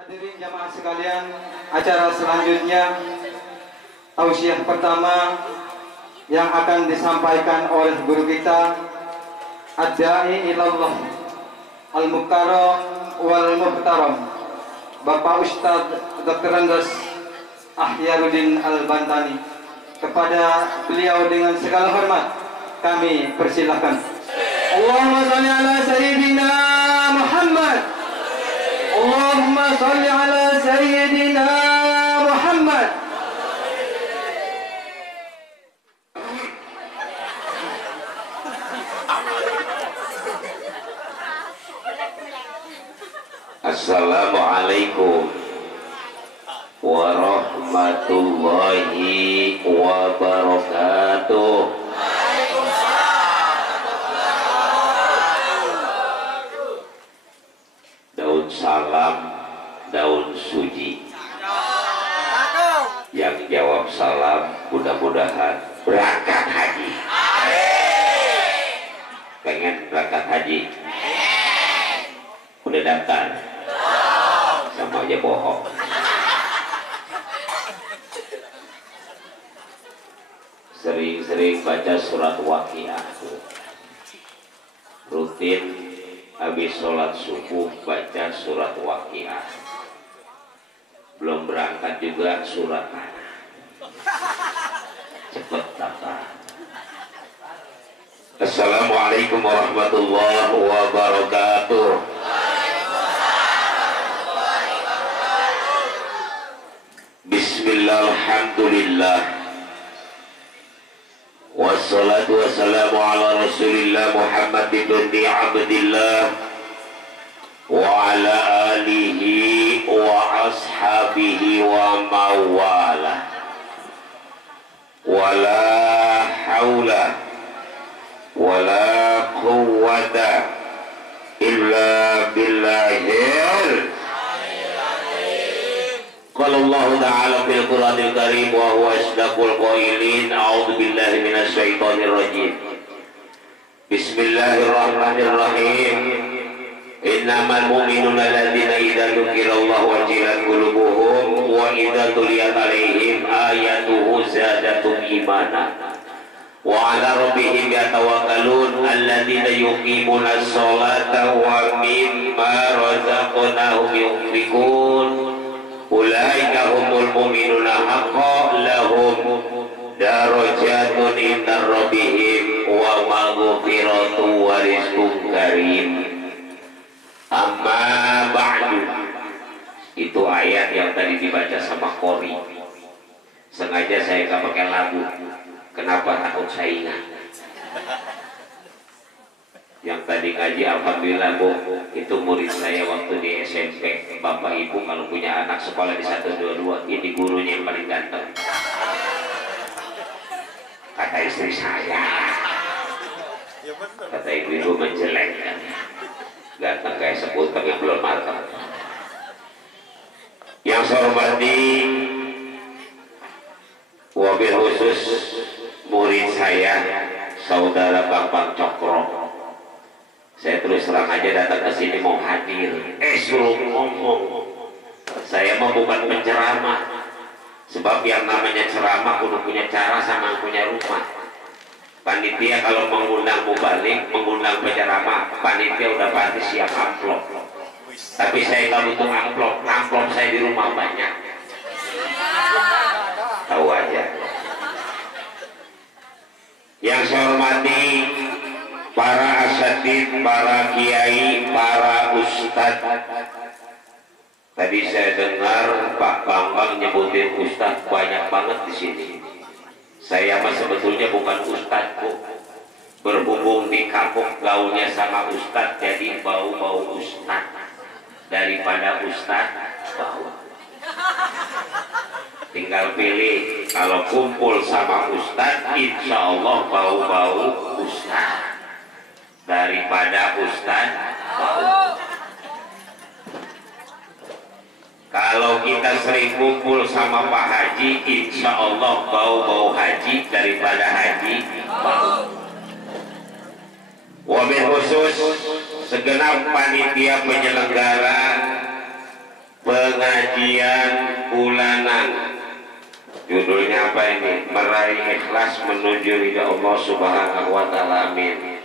Hadirin jamaah sekalian, acara selanjutnya tausiah pertama yang akan disampaikan oleh guru kita Ad-Da'i Ilallah Al-Mukarram wal Muhtaram Bapak Ustadz Dr. Andes Ahyaruddin Al-Bantani. Kepada beliau dengan segala hormat kami persilahkan. Allahumma shalli ala sayyidina Muhammad. Allahumma shalli ala sayyidina Muhammad. Assalamualaikum warahmatullahi wabarakatuh. Daun salam, daun suji. Yang jawab salam mudah-mudahan berangkat haji. Pengen berangkat haji? Udah daftar? Sama aja bohong. Sering-sering baca surat Waqiah. Rutin habis sholat subuh baca surat Waqiah. Belum berangkat juga surat Tanah. Cepet daftar. Assalamualaikum warahmatullahi wabarakatuh. Bismillah, alhamdulillah, wassalatu wassalamu ala rasulillah Muhammad ibn Abdillah wa ala alihi wa ashabihi wa mawala wa la hawla wa la quwwata illa billahil. Qala Allah Ta'ala fil Qur'anil Karim wa huwa asdaqul qailin. A'udzu billahi minasy syaithanir rajim. Bismillahirrahmanirrahim. Innamal mu'minuna alladzina idza dzukirallahu wajilat qulubuhum wa idza tuliyat 'alaihim ayatuhu zadatuhum imanan wa 'ala rabbihim yatawakkalun alladzina yuqimuna sholata wa mimma razaqnahum yunfiqun. Ulaika humul mu'minuna haqqan lahum darajatun inda rabbihim wa maghfiratun wa rizqun karim. Amma ba'du. Itu ayat yang tadi dibaca sama Qori. Sengaja saya nggak pakai lagu. Kenapa? Takut saya ingat. Yang tadi ngaji alhamdulillah Bu, itu murid saya waktu di SMP. Bapak Ibu kalau punya anak sekolah di 122, ini gurunya yang paling ganteng. Kata istri saya, kata ibu-ibu menjelekkan, ganteng kayak seputeng yang belum matang. Yang saya hormati, wabil khusus murid saya, saudara Bambang Cokro. Saya terus terang aja datang ke sini mau hadir. Suruh ngomong. Saya mau bukan penceramah. Sebab yang namanya ceramah kudu punya cara sama punya rumah. Panitia kalau mengundang mubalik, mengundang penceramah, panitia udah pasti siap amplop. Tapi saya nggak butuh amplop. Amplop saya di rumah banyak. Tahu aja. Yang saya hormati para asatid, para kiai, para ustadz. Tadi saya dengar Pak Bambang nyebutin ustadz banyak banget di sini. Saya mah sebetulnya bukan ustadz Bu. Berhubung di kampung gaulnya sama ustadz, jadi bau-bau ustadz. Daripada ustadz bau. Tinggal pilih, kalau kumpul sama ustadz, insya Allah bau-bau ustadz. Daripada ustadz bau. Kalau kita sering kumpul sama Pak Haji, insya Allah bau-bau haji daripada haji bau. Wabil khusus segenap panitia penyelenggara pengajian bulanan. Judulnya apa ini? Meraih ikhlas menuju ridha Allah Subhanahu wa taala. Amin.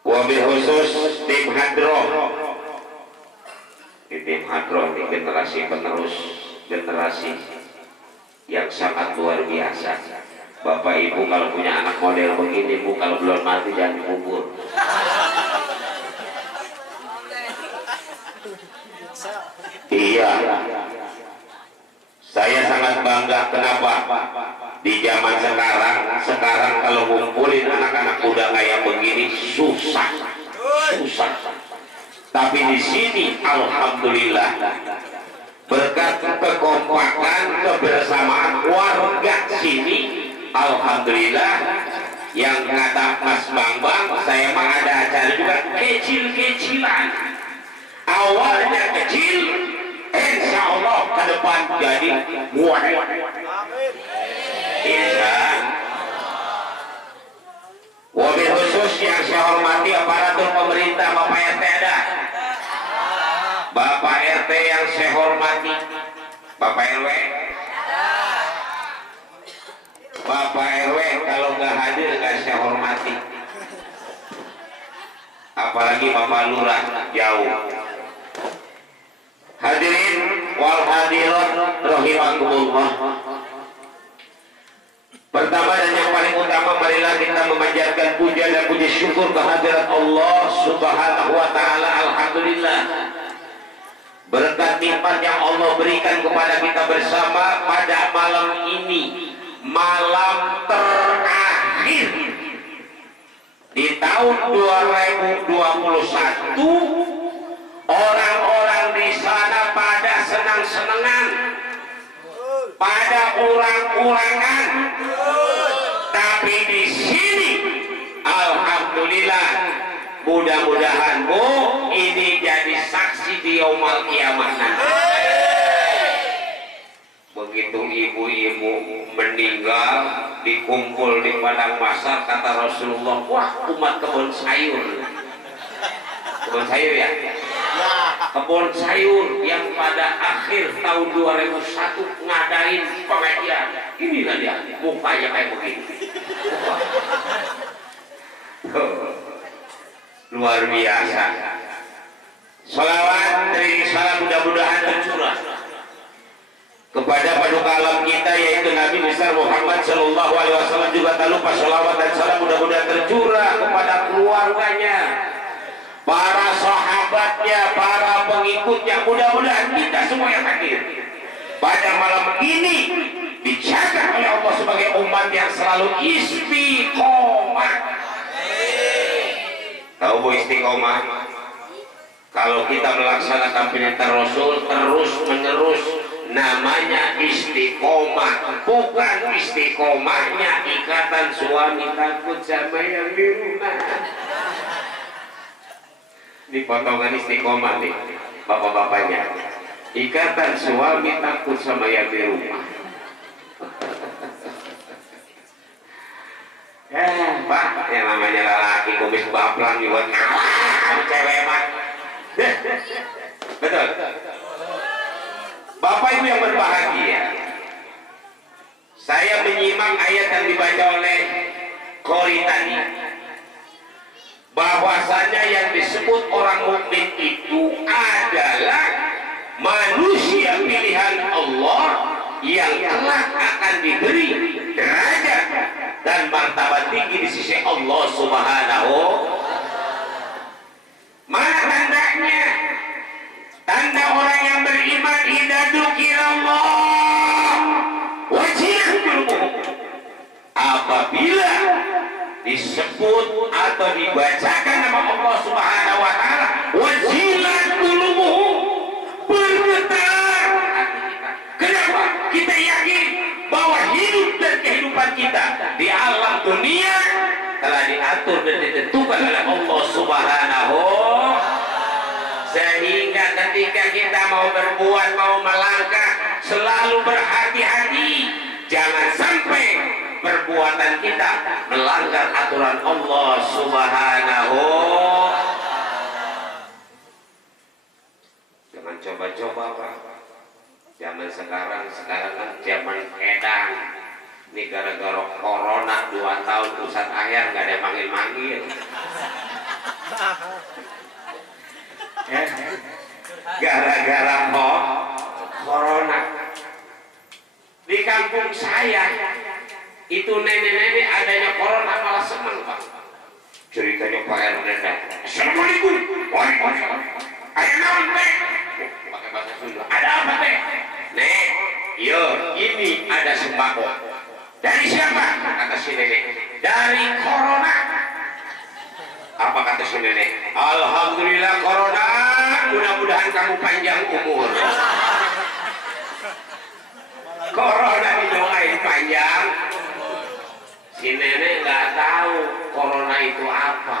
Wabil khusus tim hadroh. Di tim hadroh ini generasi penerus, generasi yang sangat luar biasa. Bapak Ibu kalau punya anak model begini, Bu, kalau belum mati jangan dikubur. Iya. Saya sangat bangga. Kenapa? Di zaman sekarang kalau ngumpulin anak-anak muda kayak begini susah. Tapi di sini alhamdulillah berkat kekompakan kebersamaan warga sini, alhamdulillah. Yang kata Mas Bambang, saya mah ada acara juga kecil-kecilan. Awalnya kecil, insya Allah ke depan jadi muat. Insya. Wabil khusus yang saya hormati aparatur pemerintah, Bapak RT ada. Bapak RT yang saya hormati, Bapak RW. Bapak RW kalau nggak hadir nggak saya hormati. Apalagi Bapak Lurah jauh. Hadirin wal hadirat rahimakumullah. Pertama dan yang paling utama, marilah kita memanjatkan puja dan puji syukur kehadirat Allah Subhanahu wa taala. Alhamdulillah. Berkat nikmat yang Allah berikan kepada kita bersama pada malam ini, malam terakhir di tahun 2021. Orang-orang di sana pada senang-senangan, pada urang-urangan, tapi di sini alhamdulillah, mudah-mudahan Bu ini jadi saksi di yaumul kiamat. Begitu ibu-ibu meninggal dikumpul di padang mahsyar, kata Rasulullah, wah umat kebun sayur. Kebun sayur ya? Kebun sayur yang pada akhir tahun 2001 ngadain pengajian. Inilah dia, mukanya kayak begini. Luar biasa. Salawat dari salam mudah-mudahan tercurah kepada paduka alam kita, yaitu Nabi besar Muhammad Sallallahu Alaihi Wasallam. Juga tak lupa salawat dan salam mudah-mudahan tercurah kepada keluarganya, para sahabatnya, para pengikutnya. Mudah-mudahan kita semua yang hadir pada malam ini dijaga oleh Allah sebagai umat yang selalu istiqomah. Tahu Bu istiqomah? Kalau kita melaksanakan perintah Rasul terus menerus, namanya istiqomah. Bukan istiqomahnya ikatan suami takut sama yang di rumah. Dipotongan istiqomah nih bapak-bapaknya. Ikatan suami takut sama yang di rumah. Pak, yang namanya lelaki kumis baplang juga kalah cewek mah. Betul. Bapak Ibu yang berbahagia, saya menyimak ayat yang dibaca oleh Qori tadi, bahwasanya yang disebut orang mukmin itu adalah manusia pilihan Allah yang kelak akan diberi derajat dan martabat tinggi di sisi Allah Subhanahu. Mana tandanya? Tanda orang yang beriman, idza dzukirallah wajilat qulubuhum. Apabila disebut atau dibacakan nama Allah Subhanahu wa taala, wajilat qulubuhum, bergetar hati kita. Kenapa? Kita yakin bahwa hidup dan kehidupan kita di alam dunia telah diatur dan ditentukan oleh Allah Subhanahu. Sehingga ketika kita mau berbuat, mau melangkah, selalu berhati-hati, jangan sampai perbuatan kita melanggar aturan Allah Subhanahu. sekarang kan zaman edan. Ini gara-gara corona 2 tahun Ustadz Ahyar nggak ada manggil-manggil. Gara-gara corona. Di kampung saya itu nenek-nenek adanya corona malah senang Pak. Ceritanya Pak RT. Assalamualaikum. Waalaikumsalam. Ayo naon teh? Pakai bahasa Sunda. Ada apa teh? Nek, yo ini ada sembako. Dari siapa? Kata si nenek. Dari corona. Apa kata si nenek? Alhamdulillah corona. Mudah-mudahan kamu panjang umur. Corona didoain panjang. Si nenek nggak tahu corona itu apa.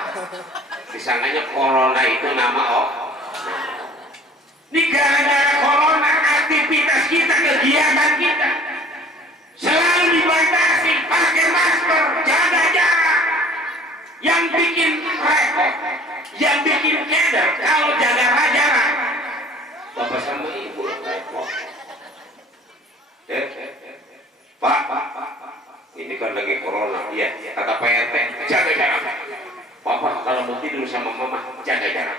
Disangkanya corona itu nama Ini gara-gara corona aktivitas kita, kegiatan kita selalu dibatasi, pakai masker, jaga jarak. Yang bikin repot, yang bikin keder kalau jaga jarak. Bapak sama ibu repot. Pak, ini kan lagi corona. Iya, kata Pak RT, jaga jarak. Bapak kalau mau tidur sama mama, jaga jarak.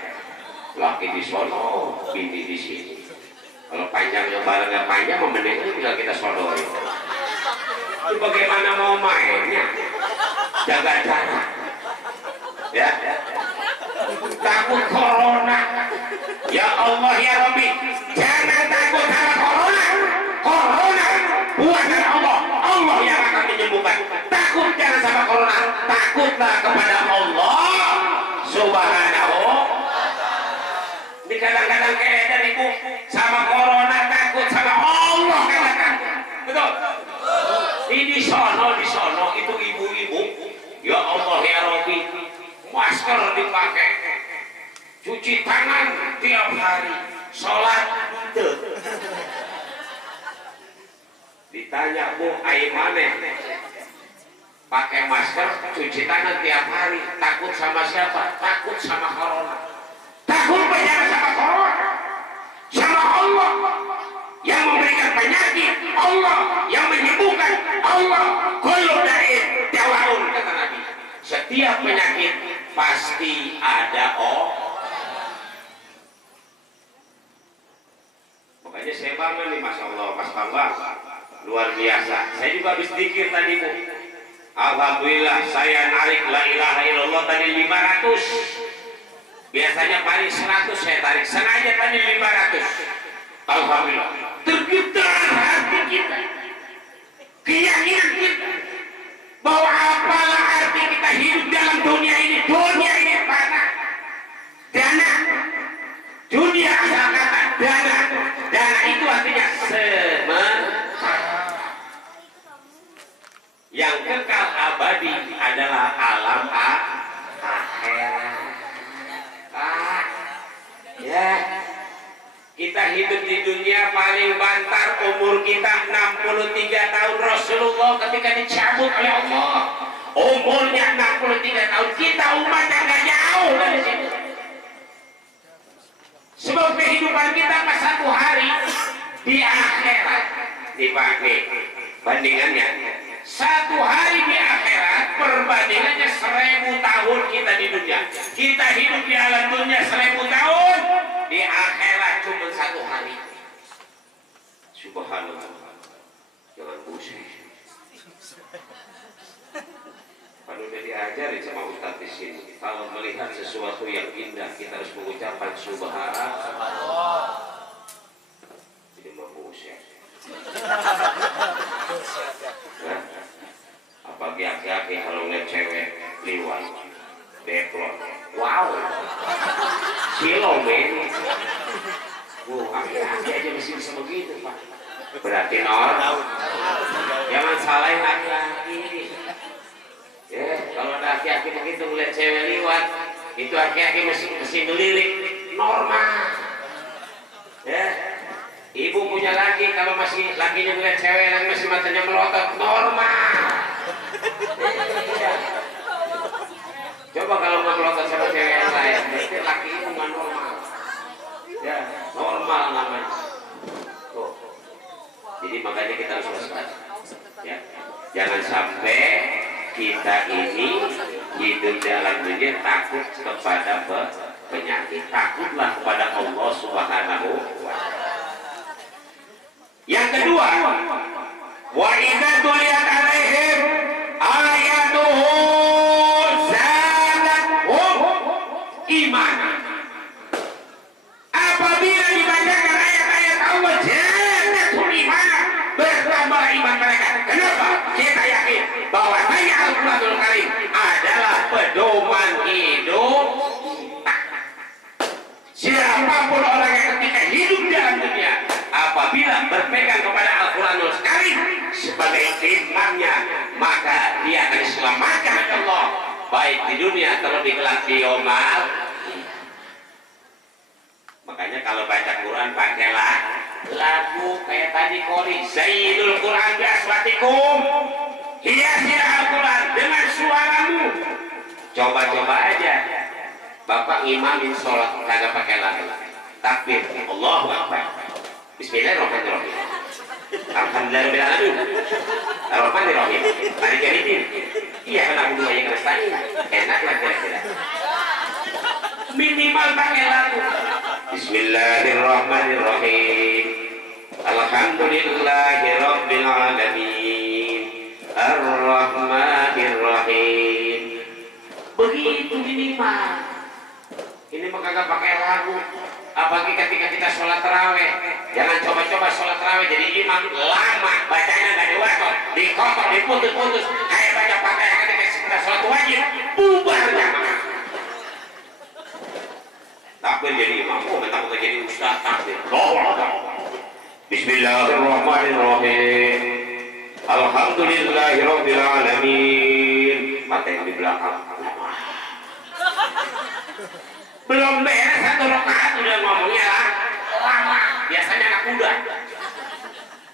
Laki di sono, bini di sini. Kalau panjangnya barangnya panjang, mending tinggal kita sodori. Itu bagaimana mau mainnya? Jaga jarak. Ya, takut corona. Ya Allah ya Rabbi, jangan takut sama corona. Corona buatan Allah. Allah yang akan menyembuhkan. Takut jangan sama corona. Takutlah kepada Allah Subhanahu. Ini kadang-kadang keder ibu sama corona takut sama Allah katakan. Betul. Ini di sono itu ibu-ibu. Ya Allah ya Rabbi, masker dipakai, cuci tangan tiap hari, sholat itu. Ditanya Bu, air mana? Pakai masker, cuci tangan tiap hari. Takut sama siapa? Takut sama corona. Takut banyak sama corona, sama Allah yang memberikan penyakit, Allah yang menyembuhkan, Allah kullu da'in dawaun kata Nabi. Setiap penyakit pasti ada Makanya saya bangga nih, Masya Allah, Mas Bambang, luar biasa. Saya juga habis zikir tadi Bu. Alhamdulillah saya narik la ilaha illallah tadi 500. Biasanya paling 100 saya tarik, sengaja tadi 500. Alhamdulillah. Tergetar hati kita, keyakinan kita bahwa apalah arti kita hidup dalam dunia ini. Dunia ini mana? Dana. Dunia asal kata dana. Dana itu artinya sementara. Yang kekal abadi adalah alam akhirat. Ya, kita hidup di dunia paling bantar umur kita 63 tahun. Rasulullah ketika dicabut oleh Allah umurnya 63 tahun. Kita umatnya nggak jauh dari situ. Sebab kehidupan kita pas 1 hari di akhirat. Nih bandingannya 1 hari di akhirat perbandingannya 1000 tahun kita di dunia. Kita hidup di alam dunia 1000 tahun, di akhirat cuma 1 hari. Subhanallah. Jangan pusing. Kalau udah diajarin sama Ustadz di sini, kalau melihat sesuatu yang indah kita harus mengucapkan subhanallah. Jadi mau pusing. Nah, apalagi aki-aki kalau ngeliat cewek liwat deklon, wow, silo men. Aki-aki aja mesti bisa begitu Pak. Berarti jangan salahin aki-aki. Ya, kalau ada aki-aki begitu ngeliat cewek liwat, itu aki-aki mesti ngelirik normal. Ya. Ibu punya laki, kalau masih lakinya ngeliat cewek yang masih matanya melotot, normal. Coba kalau nggak melotot sama cewek yang lain, berarti laki itu nggak normal. Ya, normal namanya. Tuh. Jadi kita ini hidup dalam dunia takut kepada penyakit, takutlah kepada Allah Subhanahu wa Ta'ala. Yang kedua, wa idza tuliyat alaihim ayatuhu zadatuhum imanan. Apabila dibacakan ayat-ayat Allah, zadatul iman, bertambah iman mereka. Kenapa? Kita yakin bahwa Al-Quranul Karim adalah pedoman hidup. Siapapun orang yang ketika hidup dalam dunia, apabila berpegang kepada Al-Quranul Karim sebagai imannya, maka dia akan diselamatkan oleh Allah, baik di dunia terlebih kelak di yaumil. Makanya kalau baca Quran pakailah lagu kayak tadi Qori, Zainul Quran bi aswatikum, hiasi Al-Quran dengan suaramu. Coba-coba aja Bapak imamin sholat kagak pakai lagu, takbir, Allahu Akbar, Bismillahirrahmanirrahim, Alhamdulillahirrahmanirrahim, Ar-Rahmanirrahim, Mari Jahidin. Iya kan aku dua yang ngerastain, enak lah kira-kira. Minimal pakai lagu. Bismillahirrahmanirrahim, Alhamdulillahirabbil alamin, Ar-Rahmanirrahim. Begitu minimal. Ini mah kagak pakai lagu. Apalagi ketika kita sholat taraweh, jangan coba-coba sholat taraweh jadi imam lama, bacanya nggak diwakil, dikotor, diputus-putus, kayak baca Fatihah ketika kita sholat wajib, bubar jamaah. Takbir jadi imam, mentang kita jadi ustaz takbir. Bismillahirrahmanirrahim, Alhamdulillahirabbil alamin. Mata yang di belakang. Belum beres satu rakaat udah ngomongnya lama, biasanya anak muda.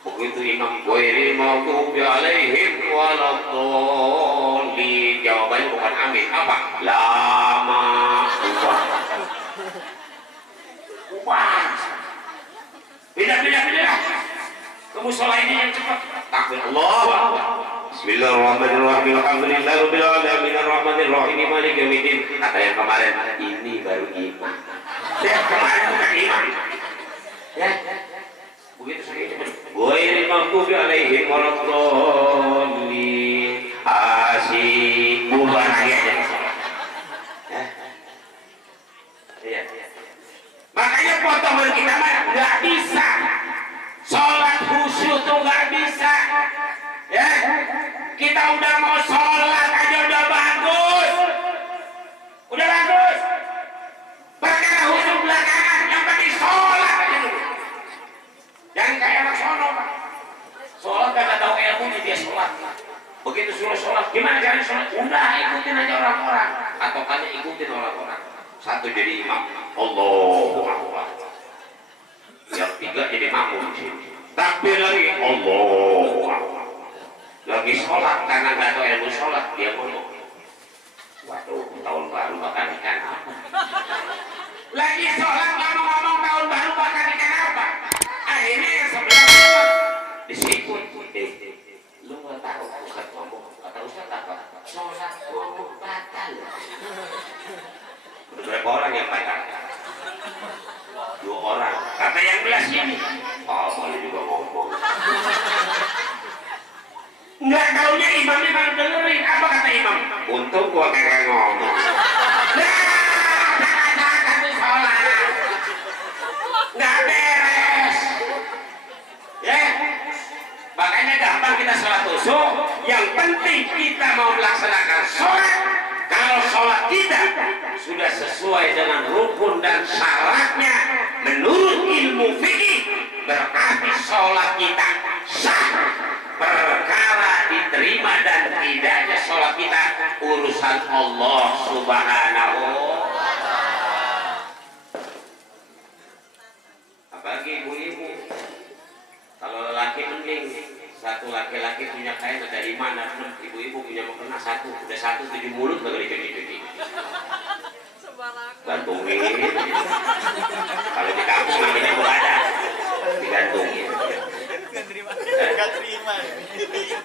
Begitu imam ghairil maghdubi alaihim waladdallin, jawabannya bukan amin, apa? Lama. Ubah. Beda. Kamu sholat ini yang cepat. Takbir Allahu Akbar. Bismillahirrahmanirrahim, Alhamdulillahirabbil alamin, Ar-Rahmanirrahim, Maliki yaumiddin. Kata yang kemarin, ini baru iman. Yang kemarin bukan iman. Ya. Begitu saja cepat. Ghairil maghdubi alaihim waladdallin. Asyik bubar ayatnya. Ya. Iya. Makanya potongan kita mah nggak bisa. Sholat khusyuk tuh nggak bisa. Ya, kita udah mau sholat aja udah bagus, perkara khusyuk belakangan, yang penting sholat aja dulu. Jangan kayak anak sono, Pak. Sholat gak tahu ilmunya dia sholat. Begitu suruh sholat, gimana caranya sholat? Udah ikutin aja orang-orang, atau tanya ikutin orang-orang. Satu jadi imam, Allahu Akbar. Yang tiga jadi makmum. Takbir lagi, Allahu Akbar. Lagi sholat karena nggak tahu ilmu sholat, dia ngomong, waduh tahun baru bakal ikan apa? Lagi sholat ngomong-ngomong tahun baru bakal ikan apa? Akhirnya yang sebelah disebut, lu nggak tahu Ustaz ngomong, kata Ustaz apa? Sholat ngomong batal. Udah berapa orang yang batal? 2 orang. Kata yang belas ini, oh boleh juga ngomong. Nggak taunya imamnya baru dengerin. Apa kata imam? Untung gua kagak ngomong. Nah, sholat nggak beres. Ya, makanya gampang kita sholat khusyuk. Yang penting kita mau melaksanakan sholat. Kalau sholat kita sudah sesuai dengan rukun dan syaratnya menurut ilmu fikih, berarti sholat kita sah. Perkara diterima dan tidaknya sholat kita urusan Allah Subhanahu wa Ta'ala. Apalagi ibu-ibu, kalau lelaki mending satu laki-laki punya kain ada 5, ibu-ibu punya mukena 1, udah 1 7 mulut kagak dicuci-cuci. Gantungin. Kalau di kampung namanya ada digantungin. Gak terima.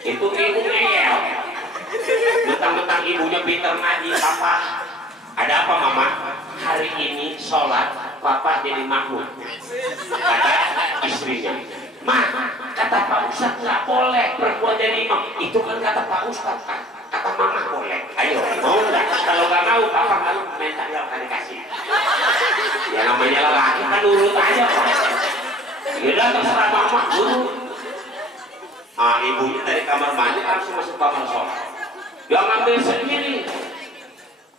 Itu ibu ngeyel. Sang ibunya pintar ngaji. Papa, ada apa mama? Hari ini sholat papa jadi makmum. Kata istrinya, Ma, kata Pak Ustadz nggak boleh perempuan jadi imam. Itu kan kata Pak Ustadz kan. Kata mama boleh. Ayo, mau nggak? Kalau nggak mau, papa kalau minta nggak akan dikasih. Ya namanya lelaki kan nurut aja Pak. Yaudah terserah mama nurut. Ah, ibunya dari kamar mandi langsung masuk kamar sholat. Dia ngambil sendiri.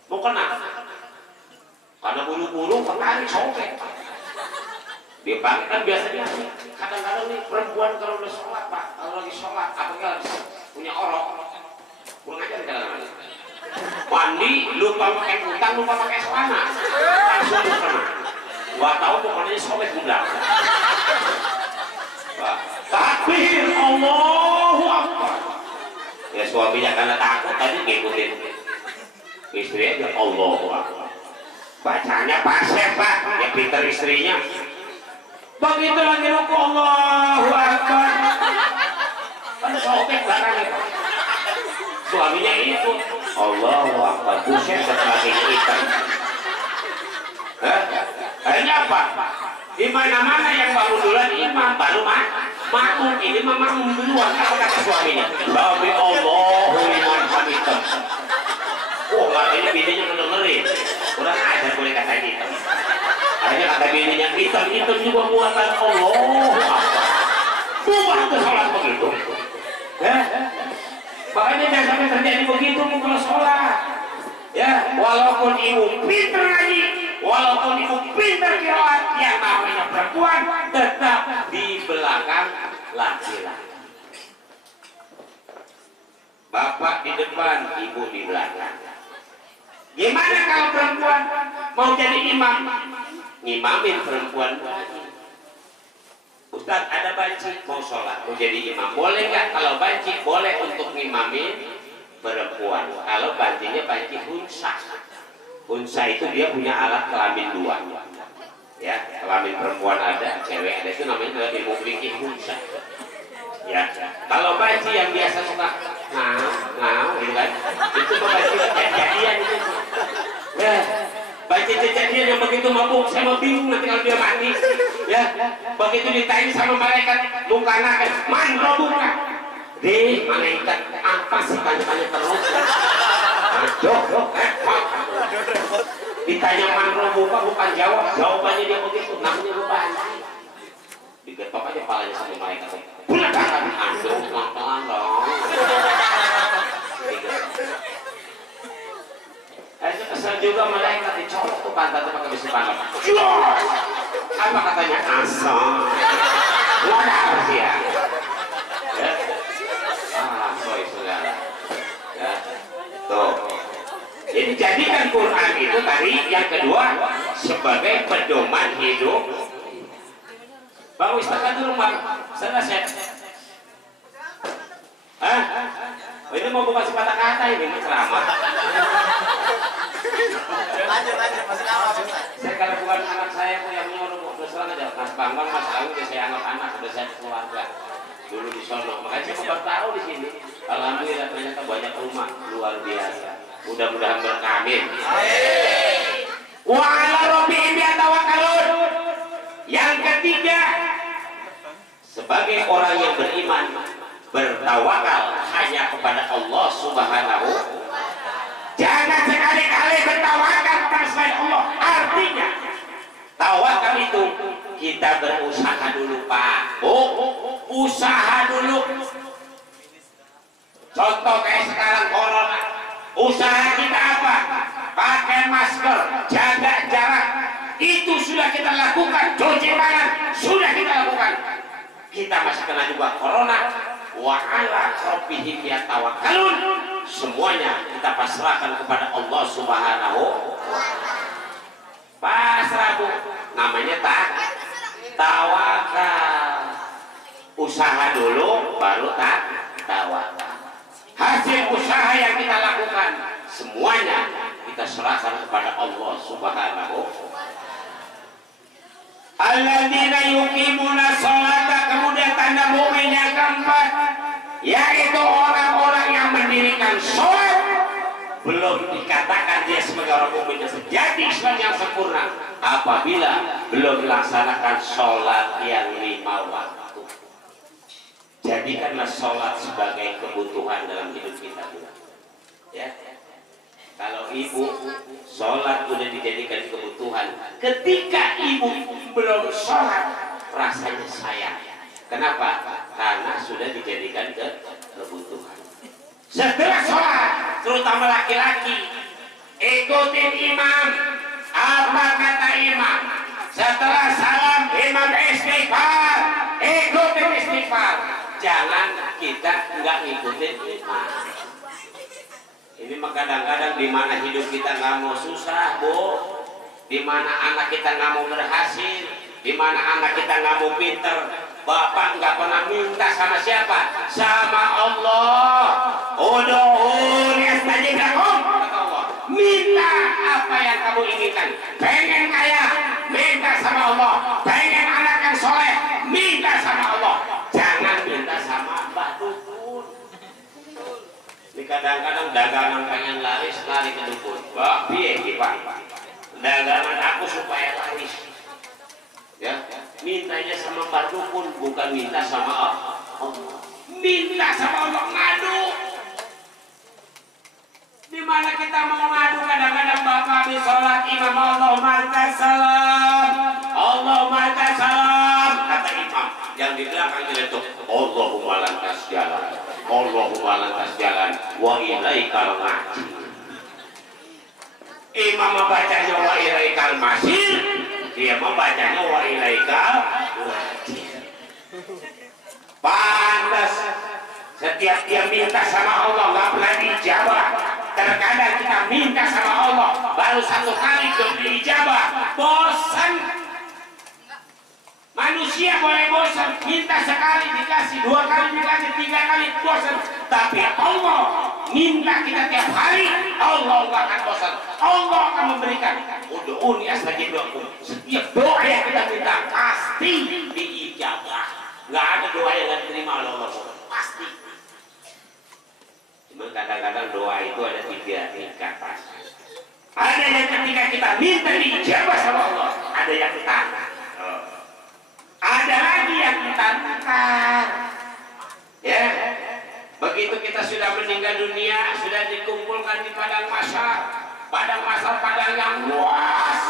Mau kena? Karena buru-buru kemari sobek. Dia pakai kan biasanya kadang-kadang nih perempuan kalau udah sholat Pak, kalau lagi sholat apalagi punya orok, kurang aja kadang-kadang. Mandi lupa pakai kutang, lupa pakai celana, langsung kena. Gua tahu pokoknya sobek mudah. Takbir, Allahu Akbar. Ya suaminya karena takut tadi ngikutin istrinya, Allahu Akbar. Bacanya pasif Pak, ya pintar istrinya. Begitu lagi ruku, Allahu Akbar. Kan sobek belakangnya Pak. Suaminya itu, Allahu Akbar. Buset setelahnya hitam. Akhirnya apa? Di mana-mana yang bangun duluan imam baru makmum. Ini makmum duluan. Apa kata suaminya? Tapi Allahu liman hamidah. Oh, makanya bininya mendengerin. Kurang ajar boleh kata gitu. Akhirnya kata bininya hitam juga buatan Allahu Akbar. Buat ke sholat begitu. Makanya jangan sampai terjadi begitu kalau sholat. Ya, walaupun ibu pintar lagi, walaupun ibu pintar kiroat, yang namanya perempuan tetap di belakang laki-laki. Bapak di depan, ibu di belakang. Gimana kalau perempuan mau jadi imam? Ngimamin perempuan. Ustaz, ada banci mau sholat, mau jadi imam. Boleh nggak? Kalau banci boleh untuk ngimamin perempuan. Kalau bancinya banci unsa. Unsa itu dia punya alat kelamin dua. Ya, kelamin perempuan ada, cewek ada, itu namanya ilmu fikih unsa. Ya, kalau banci yang biasa suka gitu kan, itu banci kejadian itu. Ya, banci kejadian yang begitu mabuk, saya mau bingung nanti kalau dia mati. Ya, begitu ditanya sama malaikat, mukana kan, man robuka. Di malaikat apa sih tanya-tanya terus? Aduh, ditanya man robuka bukan jawab, jawabannya dia begitu, namanya banci. Digetok aja palanya sama malaikat. Bulan tangan, aduh, pelan-pelan dong. Akhirnya kesel juga malaikat dicolok tuh pantatnya pakai besi panas. Apa katanya? Asal. Wadah ya. Soy saudara. Ya. Tuh. Jadi jadikan Quran itu tadi yang kedua sebagai pedoman hidup. Bang Ustaz dulu Bang. Selesai. Ini mau buka sepatah kata ini ceramah. Lanjut masih lama Ustaz. Saya kalau bukan anak saya yang nyuruh terus terang aja Mas Bambang, Mas Agung saya anggap anak, sudah saya keluarga dulu di sono. Makanya saya bertaruh di sini. Alhamdulillah ternyata banyak rumah luar biasa. Mudah-mudahan berkamin. Wa 'ala rabbihim yatawakkalun. Yang ketiga, sebagai orang yang beriman bertawakal hanya kepada Allah Subhanahu. Jangan sekali-kali bertawakal kepada selain Allah. Artinya tawakal itu kita berusaha dulu Pak. Usaha dulu. Contoh kayak sekarang corona. Usaha kita apa? Pakai masker, jaga jarak. Itu sudah kita lakukan. Cuci tangan sudah kita lakukan. Kita masih kena juga corona. Wa 'ala rabbihim yatawakkalun. Semuanya kita pasrahkan kepada Allah Subhanahu. Pasrah Bu. Namanya tawakal. Usaha dulu baru tawakal. Hasil usaha yang kita lakukan semuanya kita serahkan kepada Allah Subhanahu. Alladzina yuqimuna sholata, kemudian tanda mukmin yang keempat yaitu orang-orang yang mendirikan sholat belum dikatakan dia sebagai orang mukmin yang sejati, Islam yang sempurna apabila belum melaksanakan sholat yang 5 waktu. Jadikanlah sholat sebagai kebutuhan dalam hidup kita, ya. Kalau ibu sholat udah dijadikan kebutuhan, ketika ibu belum sholat rasanya sayang. Kenapa? Karena sudah dijadikan kebutuhan. Setelah sholat, terutama laki-laki, ikutin imam. Apa kata imam? Setelah salam imam istighfar, ikutin istighfar. Jangan kita nggak ngikutin imam. Ini mah kadang-kadang di mana hidup kita nggak mau susah, Bu, di mana anak kita nggak mau berhasil, di mana anak kita nggak mau pinter, bapak nggak pernah minta sama siapa? Sama Allah. Ud'uuni astajib lakum, kata Allah. Minta apa yang kamu inginkan. Pengen kaya, minta sama Allah. Pengen anak yang soleh, minta sama Allah. Jangan minta sama Mbak Dukun. Ini kadang-kadang dagangan pengen laris, lari ke dukun. Wah, piye iki, Pak? Dagangan aku supaya laris. Ya, mintanya sama Mbak Dukun, bukan minta sama Allah. Minta sama Allah, ngadu. Di mana kita mau ngadu, kadang-kadang bapak di sholat imam Allahumma salam, Allahumma salam, kata imam yang di belakang itu Allahumma lantas jalan, Allahumma lantas jalan, wa ilaikal masir. Imam membacanya wa ilaikal masir, dia membacanya wa ilaikal masir. Pantas setiap dia minta sama Allah nggak pernah dijawab. Terkadang kita minta sama Allah baru 1 kali belum dijawab, bosan. Manusia boleh bosan, minta sekali dikasih, 2 kali dikasih, 3 kali bosan. Tapi Allah minta kita tiap hari, Allah nggak akan bosan. Allah akan memberikan. Ud'uuni astajib lakum. Setiap doa yang kita minta pasti diijabah. Nggak ada doa yang nggak diterima oleh Allah, pasti. Cuma kadang-kadang doa itu ada 3 tingkatan. Ada yang ketika kita minta diijabah sama Allah, ada yang ditanya. Ada lagi yang ditantang. Ya, begitu kita sudah meninggal dunia, sudah dikumpulkan di padang mahsyar, padang yang luas,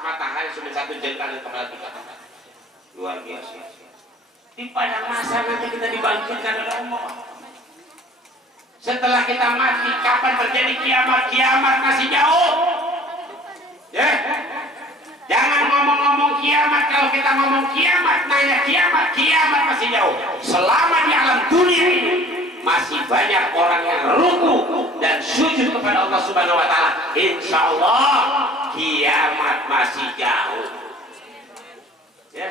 matahari sudah 1 jengkal di kepala kita. Luar biasa. Di padang mahsyar nanti kita dibangkitkan oleh Allah. Setelah kita mati, kapan terjadi kiamat? Kiamat masih jauh. Ya. Jangan ngomong-ngomong kiamat. Kalau kita ngomong kiamat, nanya kiamat, kiamat masih jauh. Selama di alam dunia ini masih banyak orang yang ruku dan sujud kepada Allah Subhanahu wa taala. Insya Allah kiamat masih jauh. Ya.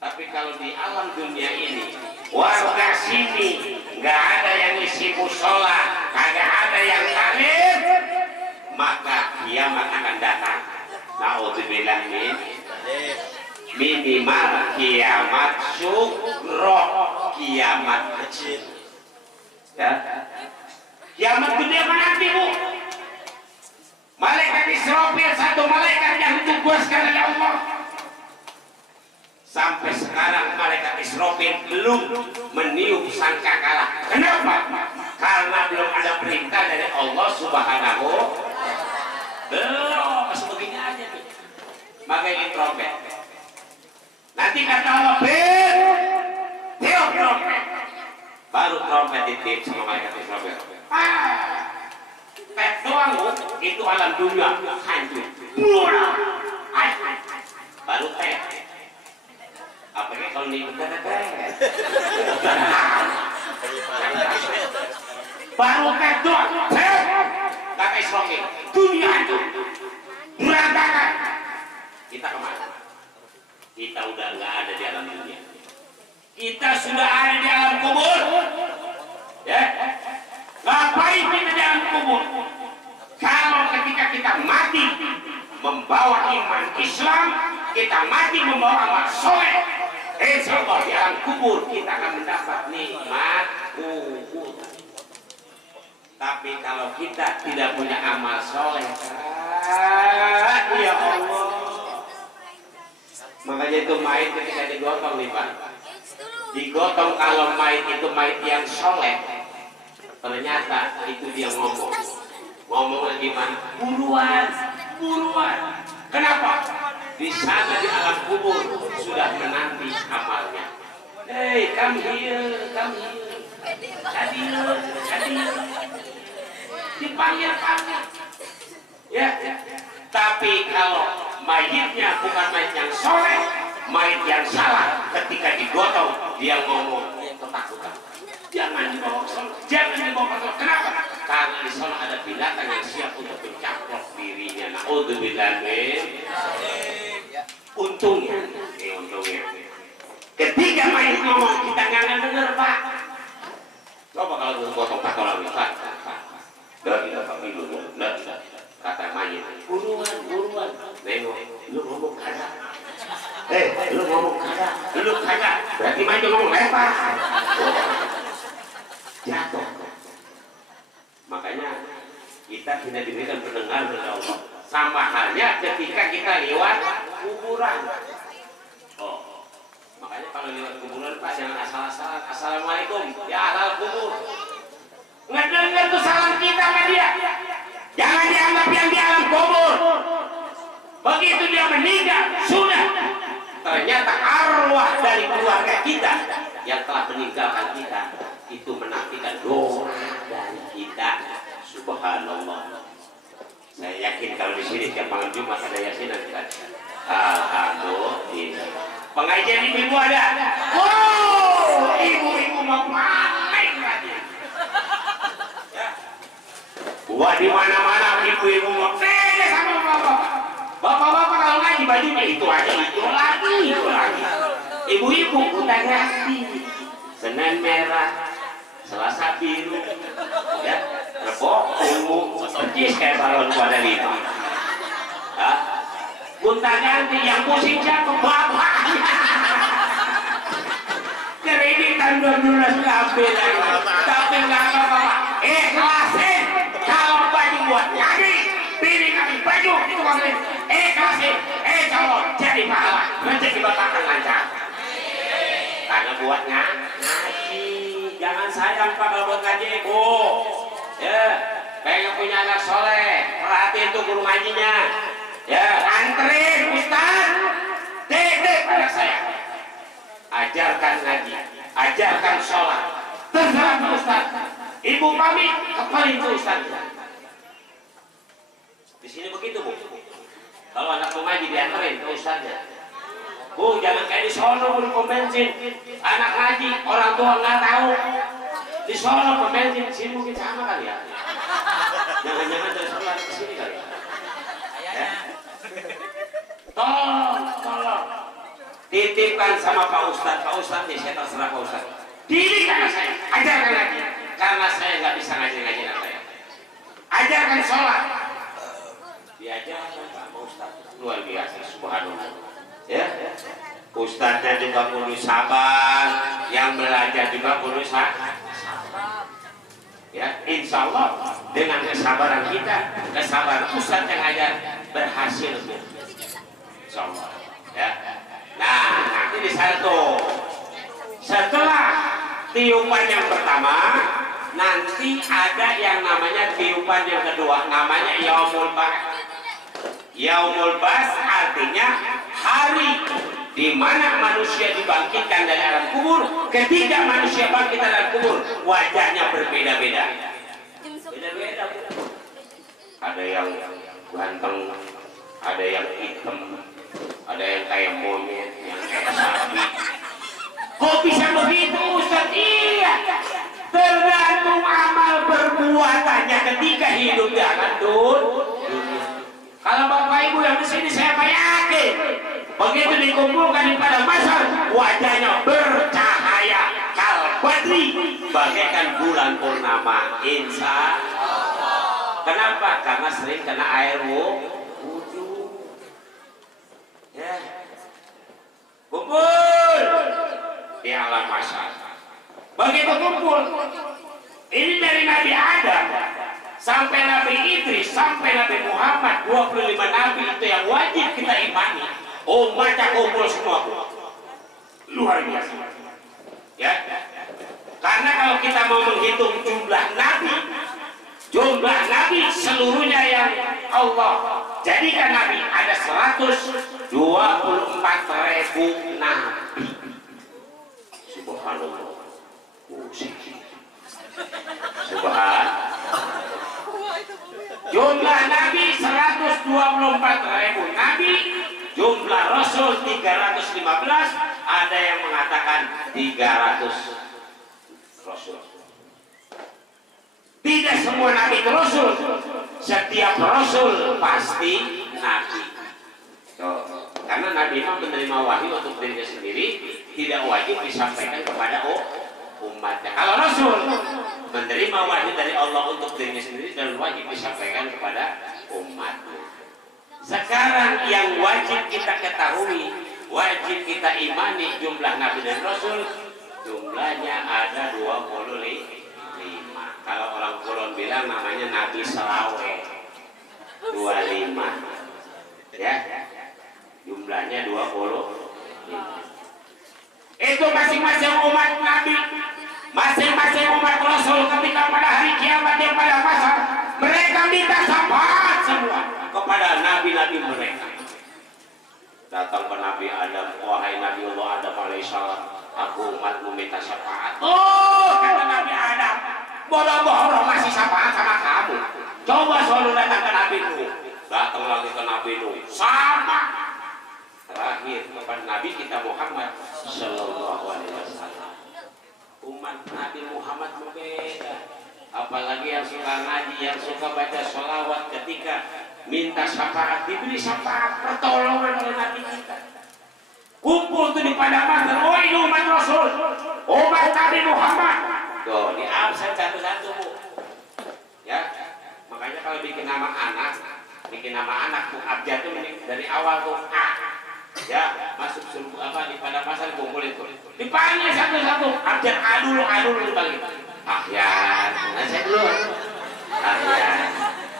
Tapi kalau di alam dunia ini, warga sini nggak ada yang isi musola, kagak ada yang taklim, maka kiamat akan datang. Na'udzubillah min minimal kiamat sugro, kiamat kecil. Ya. Kiamat gede apa nanti, Bu? Malaikat Israfil, 1 malaikat yang ditugaskan oleh Allah. Sampai sekarang malaikat Israfil belum meniup sangkakala. Kenapa? Karena belum ada perintah dari Allah Subhanahu. Belum, sebegini aja nih. Makanya trompet. Nanti kata Allah, tiup trompet. Baru trompet ditiup sama malaikat Israfil. Pet doang, Bu, itu alam dunia hancur. Baru teh. Apalagi kalau nih baru kedua kata Israfil, dunia itu berantakan. Kita kemana? Kita udah nggak ada di alam dunia. Kita sudah ada di alam kubur. Ya, ngapain kita di alam kubur? Kalau ketika kita mati membawa iman Islam, kita mati membawa amal soleh, insya Allah di alam kubur kita akan mendapat nikmat kubur. Tapi kalau kita tidak punya amal soleh, ya Allah. Makanya itu mayit ketika digotong nih Pak. Digotong kalau mayit itu mayit yang soleh, ternyata itu dia ngomong. Ngomongnya gimana? Buruan, buruan. Kenapa? Di sana di alam kubur sudah menanti amalnya. Hey, come here, come here. Hadir. Dipanggil. Ya. Tapi kalau mayitnya bukan mayit yang soleh, mayit yang salah, ketika digotong dia ngomong ketakutan. Jangan dibawa ke sana, jangan dibawa ke sana. Kenapa? Karena di sana ada binatang yang siap untuk mencaplok dirinya. Naudzubillah min. Untungnya. Ketika mayit ngomong kita nggak dengar Pak. Coba kalau gotong tak orang Pak. Dan kita panggil dulu. Kata mayit, buruan. Nengok, lu ngomong kagak. Lu ngomong kagak. Berarti mayit ngomong lepas. Jatuh. Makanya kita tidak diberikan pendengar dari Allah. Sama halnya ketika kita lewat kuburan. Makanya kalau lewat kuburan Pak jangan asal-asalan. Assalamualaikum. Ya asal kubur. Ngedengar tuh salam kita sama dia. Jangan dianggap yang di alam kubur. Begitu dia meninggal sudah. Ternyata arwah dari keluarga kita yang telah meninggalkan kita itu menantikan doa dari kita. Subhanallah. Saya yakin kalau di sini tiap malam Jumat ada yasinan kita. Alhamdulillah. Pengajian ibu ada. Wow, ibu mau panen lagi. Ya. Buat di mana-mana ibu mau panen sama bapak. Bapak-bapak kalau ngaji bajunya itu aja itu lagi. Ibu-ibu udah ganti. Senin merah, Selasa biru, ya, Rebo ungu, percis kayak balon pada lima. Ya. Gunta ganti yang pusing siapa bapaknya. Kreditan 12 kabel lagi. Tapi nggak apa-apa. Ikhlasin. Kalau baju buat nyari, pilih kami baju itu kami. Ikhlasin. Calon jadi pahala. Rezeki bapak akan lancar. Karena buat ngaji. Jangan sayang Pak kalau buat ngaji. Ya, pengen punya anak soleh. Perhatiin tuh guru ngajinya. Ya, anterin Ustaz. Dedek pada saya. Ajarkan ngaji, ajarkan sholat. Terserah Ustaz. Ibu kami kepalin tuh Ustaz. Di sini begitu Bu. Kalau anak mau ngaji dianterin ke Ustaznya. Bu, jangan kayak di sono di pom bensin. Anak ngaji, orang tua nggak tahu. Di sono pom bensin, sini mungkin sama kali ya. Jangan-jangan dari sholat ke sini kali ya. Tolong titipkan sama Pak Ustadz nih, saya terserah Pak Ustadz. Didikan saya, ajarkan lagi, karena saya nggak bisa ngaji saya. Ajarkan sholat, diajarkan Pak Ustadz, luar biasa, subhanallah. Ya, Ustadznya juga perlu sabar, yang belajar juga perlu sabar. Ya, insya Allah dengan kesabaran kita, kesabaran Ustadz yang ajar berhasil. Insya Allah. Ya. Nah, nanti di satu setelah tiupan yang pertama, nanti ada yang namanya tiupan yang kedua, namanya Yaumul Ba'ts. Yaumul Ba'ts artinya hari di mana manusia dibangkitkan dari alam kubur. Ketika manusia bangkit dari alam kubur, wajahnya berbeda-beda. Beda-beda. Ada yang ganteng, ada yang hitam, ada yang kayak monyet, yang kayak sapi. Kok bisa begitu Ustaz? Iya, tergantung amal perbuatannya ketika hidup di alam dunia. Kalau Bapak Ibu yang di sini saya yakin, begitu dikumpulkan pada masal, wajahnya bercahaya kalbadri bagaikan bulan purnama. Insya Allah. Kenapa? Karena sering kena air wudhu. Ya, kumpul di alam masal. Begitu kumpul, ini dari Nabi Adam sampai Nabi Idris, sampai Nabi Muhammad, 25 Nabi itu yang wajib kita imani. Umatnya kumpul semua, luar biasa. Ya, karena kalau kita mau menghitung jumlah Nabi seluruhnya yang Allah jadikan Nabi ada 124.000 Nabi. Subhanallah. Subhan. Jumlah Nabi 124.000 Nabi, jumlah Rasul 315, ada yang mengatakan 300 Rasul. Tidak semua Nabi itu Rasul, setiap Rasul pasti Nabi. Karena Nabi memang menerima wahyu untuk dirinya sendiri, tidak wajib disampaikan kepada umatnya. Kalau Rasul menerima wahyu dari Allah untuk dirinya sendiri dan wajib disampaikan kepada umatnya. Sekarang yang wajib kita ketahui, wajib kita imani jumlah Nabi dan Rasul, jumlahnya ada 25. Kalau orang Kulon bilang namanya Nabi Selawe, 25. Ya, jumlahnya 25. Itu masing-masing umat Nabi, masing-masing umat Rasul ketika pada hari kiamat yang pada masa mereka minta syafaat semua kepada nabi-nabi mereka. Datang ke Nabi Adam, wahai Nabi Allah Adam alaihissalam, aku umatmu minta syafaat. Oh, kata Nabi Adam, bodoh-bodoh masih syafaat sama kamu. Coba selalu datang ke Nabi Nuh, datang lagi ke Nabi Nuh, sama. Terakhir kepada Nabi kita Muhammad Sallallahu Alaihi Wasallam. Umat Nabi Muhammad berbeda. Apalagi yang suka ngaji, yang suka baca sholawat, ketika minta syafaat diberi syafaat pertolongan oleh Nabi kita. Kumpul tuh di padang mahsyar, oh ini umat Rasul, umat Nabi Muhammad. Tuh di absen satu-satu bu. Ya, makanya kalau bikin nama anak tuh abjad tuh dari awal tuh A. Ya, masuk apa di padang pasar kumpulin tuh. Dipanggil satu-satu, abjad A dulu dipanggil. Ah ya, saya dulu. Ah ya,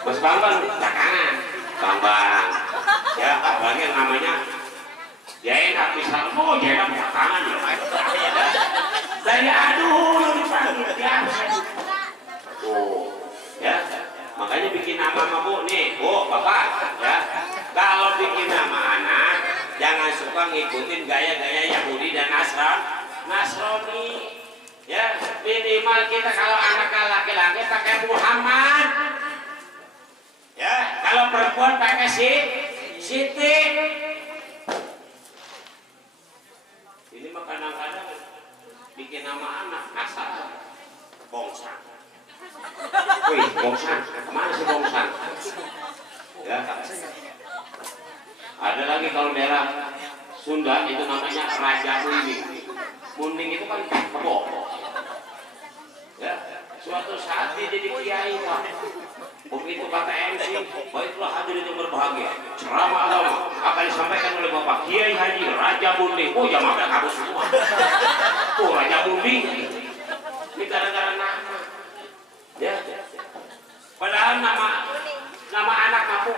Bos Bambang belakangan. Bambang. Ya, apalagi yang namanya Jainab bisa, Jainab belakangan ya. Dari A dulu dipanggil biasa. Ya, makanya bikin nama Bu nih, Bu, Bapak, ya. Kalau bikin nama anak, jangan suka ngikutin gaya-gaya Yahudi dan Nasrani. Ya, minimal kita kalau anak laki-laki pakai Muhammad. Ya, kalau perempuan pakai Siti. Ini mah kadang-kadang bikin nama anak asal Bongsan. Wih, Bongsan, kemana sih Bongsan? Ya, ada lagi kalau daerah Sunda itu namanya Raja Munding. Munding itu kan kebo. Ya, suatu saat dia jadi kiai Pak. Begitu kata MC, baiklah hadirin yang berbahagia, ceramah agama akan disampaikan oleh Bapak Kiai Haji Raja Munding. Oh ya makan kabus semua. Oh Raja Munding. Ini gara-gara nama. Ya. Padahal nama anak kamu.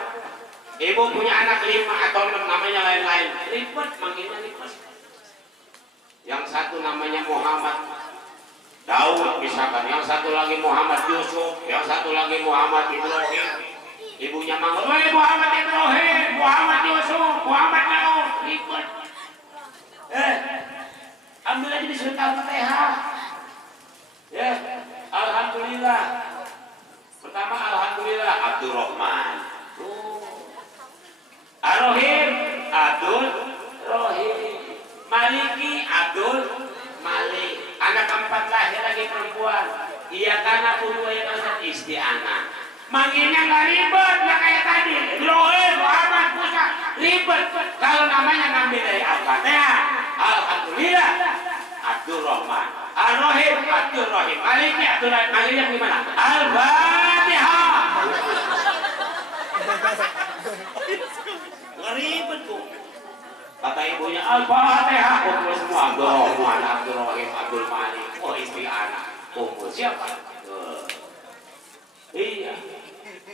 Ibu punya anak 5 atau 6 namanya lain-lain. Ribet, manggilnya ribet. Yang satu namanya Muhammad Daud misalkan, yang satu lagi Muhammad Yusuf, yang satu lagi Muhammad Ibrahim. Ibunya manggil, Muhammad Ibrahim, Muhammad Yusuf, Muhammad Daud, ribet. Ambil aja di surat Al-Fatihah. Ya, alhamdulillah. Pertama alhamdulillah Abdurrahman. Ar-Rahim Abdul Rahim, Maliki Abdul Malik. Anak keempat lahir lagi perempuan. Iya karena punya yang isti'anah. Manggilnya nggak ribet, nggak kayak tadi. Ibrahim, Muhammad, Musa, ribet. Kalau namanya ngambil dari Al-Fatihah, alhamdulillah Abdurrahman, Ar-Rahim Abdurrahim, Maliki Abdurrahim. Manggilnya gimana? Al-Fatihah. Ngeribet bu. Kata ibunya Al-Fatihah, kumpul semua Abdurrahman, Abdurrahim, Abdul Malik. Oh istri anak kumpul siapa? Iya.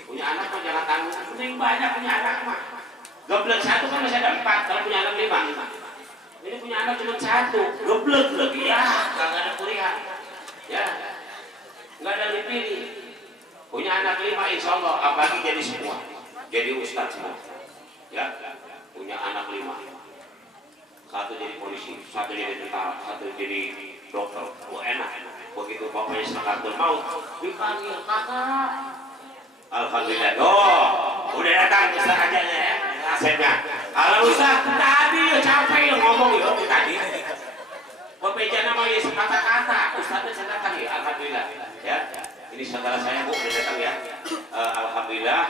Punya anak mah jangan tanggung, mending banyak punya anak mah. Geblek satu kan masih ada 4, kalau punya anak 5. Ini punya anak cuma 1, geblek lagi ya, nggak ada kurian, ya, nggak ada dipilih. Punya anak 5, insya Allah apalagi jadi semua, jadi ustadz semua, ya. Punya anak 5, 1 jadi polisi, 1 jadi tentara, 1 jadi dokter. Oh enak, begitu bapaknya sakaratul maut dipanggil kakak. Alhamdulillah, udah datang Ustaz aja ya, asetnya. Kalau Ustaz tadi ya capek ya ngomong ya tadi. Bebeja nama ya kata-kata, Ustaznya saya datang ya, alhamdulillah. Ya, ini saudara saya Bu udah datang ya. Alhamdulillah.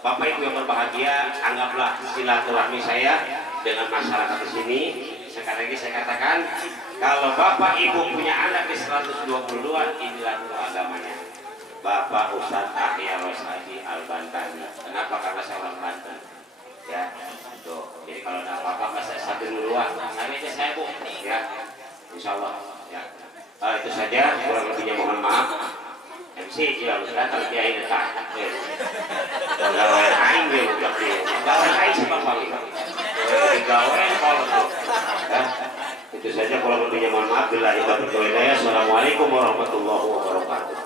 Bapak Ibu yang berbahagia, anggaplah silaturahmi saya dengan masyarakat di sini. Sekali lagi saya katakan, kalau Bapak Ibu punya anak di 122, inilah agamanya. Bapak Ustadz Ahya Rosadi Al-Bantani. Kenapa? Karena saya orang Banten. Ya, tuh. Jadi kalau ada apa-apa saya satu duluan. Sampai aja saya Bu. Ya, Insya Allah. Ya. Itu saja. Kurang lebihnya mohon maaf. MC dia harus datang dia ini tak. Gawain aing dia udah dia. Gawain aing siapa kali? Gawain kalau tuh. Ya. Itu saja. Kurang lebihnya mohon maaf. Bila kita berdoa. Assalamualaikum warahmatullahi wabarakatuh.